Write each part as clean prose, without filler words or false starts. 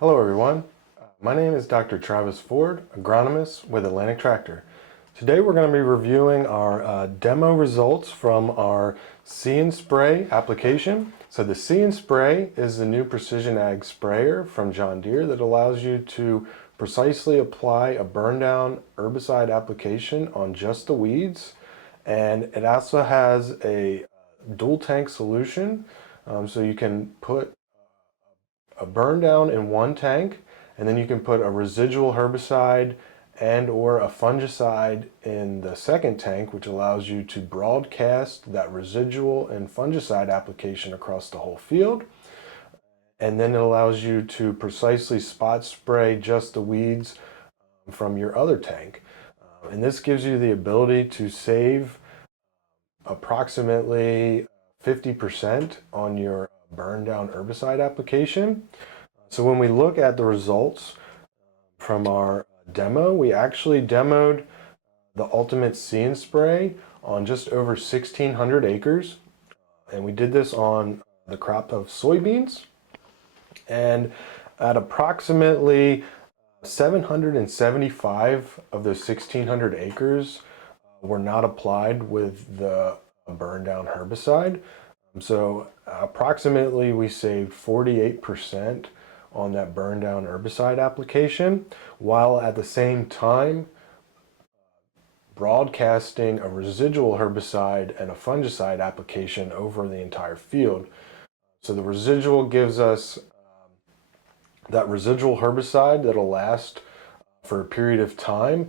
Hello everyone, my name is Dr. Travis Ford, agronomist with Atlantic Tractor. Today we're going to be reviewing our demo results from our See & Spray application. So the See & Spray is the new precision ag sprayer from John Deere that allows you to precisely apply a burn down herbicide application on just the weeds, and it also has a dual tank solution, so you can put a burn down in one tank, and then you can put a residual herbicide and or a fungicide in the second tank, which allows you to broadcast that residual and fungicide application across the whole field. And then it allows you to precisely spot spray just the weeds from your other tank. And this gives you the ability to save approximately 50% on your burn down herbicide application. So when we look at the results from our demo, we actually demoed the Ultimate See & Spray on just over 1,600 acres. And we did this on the crop of soybeans. And at approximately 775 of those 1,600 acres were not applied with the burn down herbicide. So approximately we saved 48% on that burn down herbicide application, while at the same time broadcasting a residual herbicide and a fungicide application over the entire field. So the residual gives us that residual herbicide that'll last for a period of time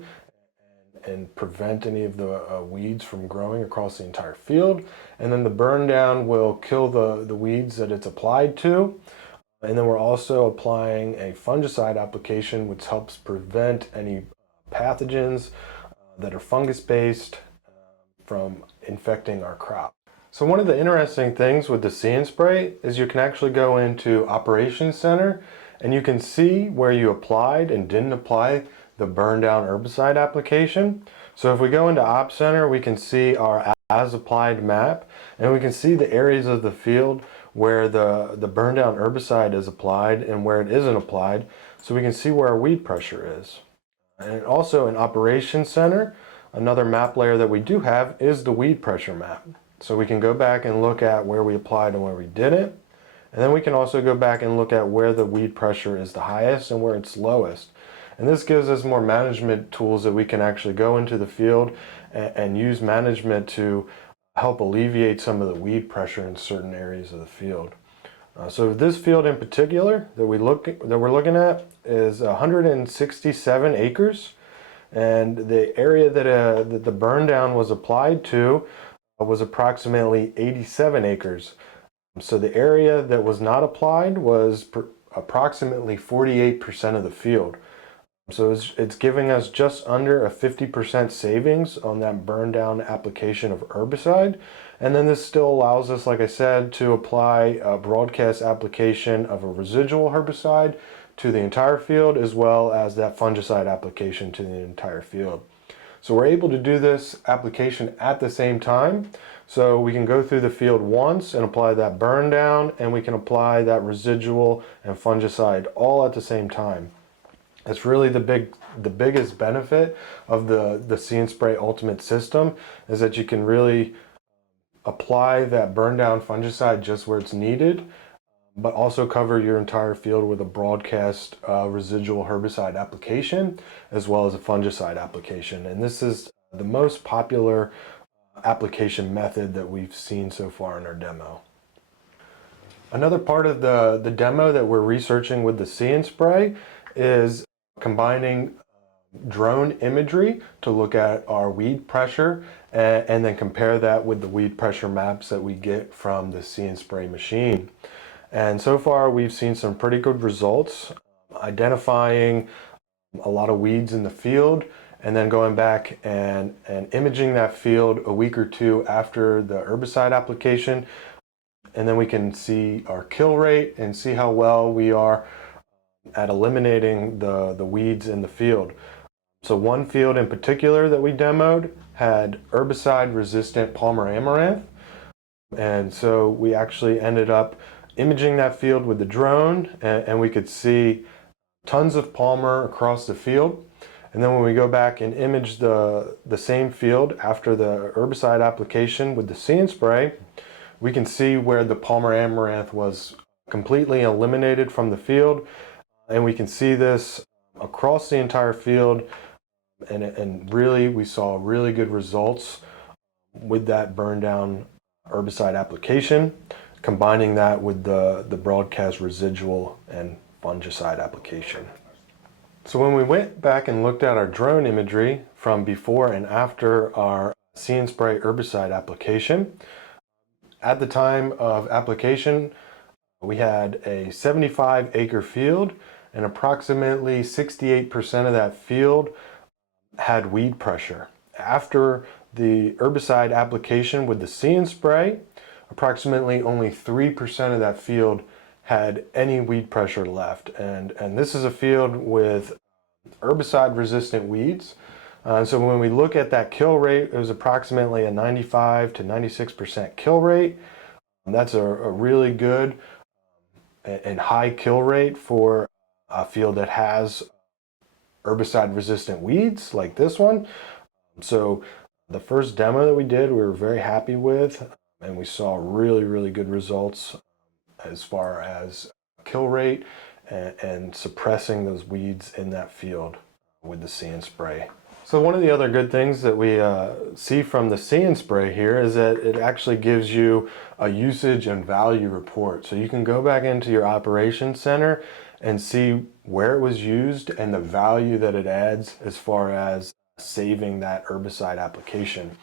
and prevent any of the weeds from growing across the entire field. And then the burn down will kill the weeds that it's applied to. And then we're also applying a fungicide application which helps prevent any pathogens that are fungus based from infecting our crop. So one of the interesting things with the See & Spray is you can actually go into Operations Center and you can see where you applied and didn't apply the burn down herbicide application. So if we go into Op Center, we can see our as applied map, and we can see the areas of the field where the burn down herbicide is applied and where it isn't applied, so we can see where our weed pressure is. And also in Operations Center, another map layer that we do have is the weed pressure map. So we can go back and look at where we applied and where we didn't. And then we can also go back and look at where the weed pressure is the highest and where it's lowest. And this gives us more management tools that we can actually go into the field and use management to help alleviate some of the weed pressure in certain areas of the field. So this field in particular that we're looking at is 167 acres, and the area that the burn down was applied to was approximately 87 acres. So the area that was not applied was approximately 48% of the field. So it's giving us just under a 50% savings on that burn down application of herbicide. And then this still allows us, like I said, to apply a broadcast application of a residual herbicide to the entire field, as well as that fungicide application to the entire field. So we're able to do this application at the same time. So we can go through the field once and apply that burn down, and we can apply that residual and fungicide all at the same time. That's really the biggest benefit of the See & Spray Ultimate system, is that you can really apply that burn down fungicide just where it's needed, but also cover your entire field with a broadcast residual herbicide application as well as a fungicide application. And this is the most popular application method that we've seen so far in our demo. Another part of the demo that we're researching with the See & Spray is combining drone imagery to look at our weed pressure and then compare that with the weed pressure maps that we get from the See & Spray machine. And so far we've seen some pretty good results, identifying a lot of weeds in the field and then going back and imaging that field a week or two after the herbicide application. And then we can see our kill rate and see how well we are at eliminating the weeds in the field. So one field in particular that we demoed had herbicide resistant Palmer amaranth, and so we actually ended up imaging that field with the drone, and we could see tons of palmer across the field. And then when we go back and image the same field after the herbicide application with the See and Spray, we can see where the palmer amaranth was completely eliminated from the field. And we can see this across the entire field. And really, we saw really good results with that burn down herbicide application, combining that with the broadcast residual and fungicide application. So when we went back and looked at our drone imagery from before and after our See and Spray herbicide application, at the time of application, we had a 75-acre field, and approximately 68% of that field had weed pressure. After the herbicide application with the See and Spray, approximately only 3% of that field had any weed pressure left. And this is a field with herbicide resistant weeds. So when we look at that kill rate, it was approximately a 95 to 96% kill rate. That's a really good and high kill rate for a field that has herbicide resistant weeds like this one. So the first demo that we did, we were very happy with, and we saw really good results as far as kill rate and suppressing those weeds in that field with the See and Spray. So one of the other good things that we see from the See and Spray here is that it actually gives you a usage and value report. So you can go back into your operations center and see where it was used and the value that it adds as far as saving that herbicide application.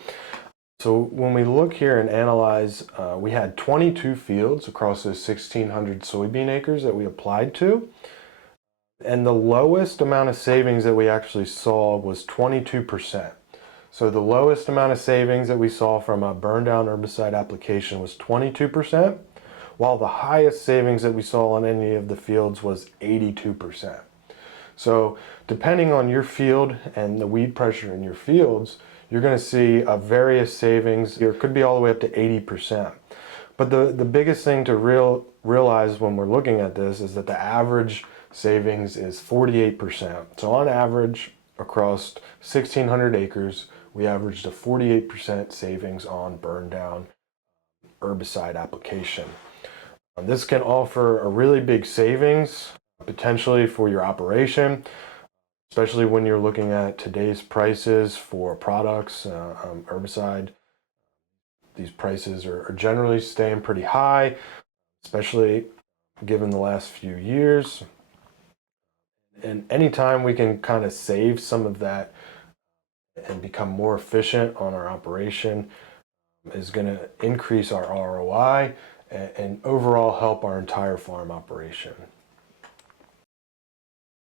So when we look here and analyze, we had 22 fields across those 1,600 soybean acres that we applied to. And the lowest amount of savings that we actually saw was 22%. So the lowest amount of savings that we saw from a burn down herbicide application was 22%, while the highest savings that we saw on any of the fields was 82%. So depending on your field and the weed pressure in your fields, you're going to see various savings. There could be all the way up to 80%. But the biggest thing to realize when we're looking at this is that the average savings is 48%. So on average, across 1,600 acres, we averaged a 48% savings on burn down herbicide application. This can offer a really big savings potentially for your operation, especially when you're looking at today's prices for products, herbicide. These prices are generally staying pretty high, especially given the last few years. And anytime we can kind of save some of that and become more efficient on our operation is going to increase our ROI and overall help our entire farm operation.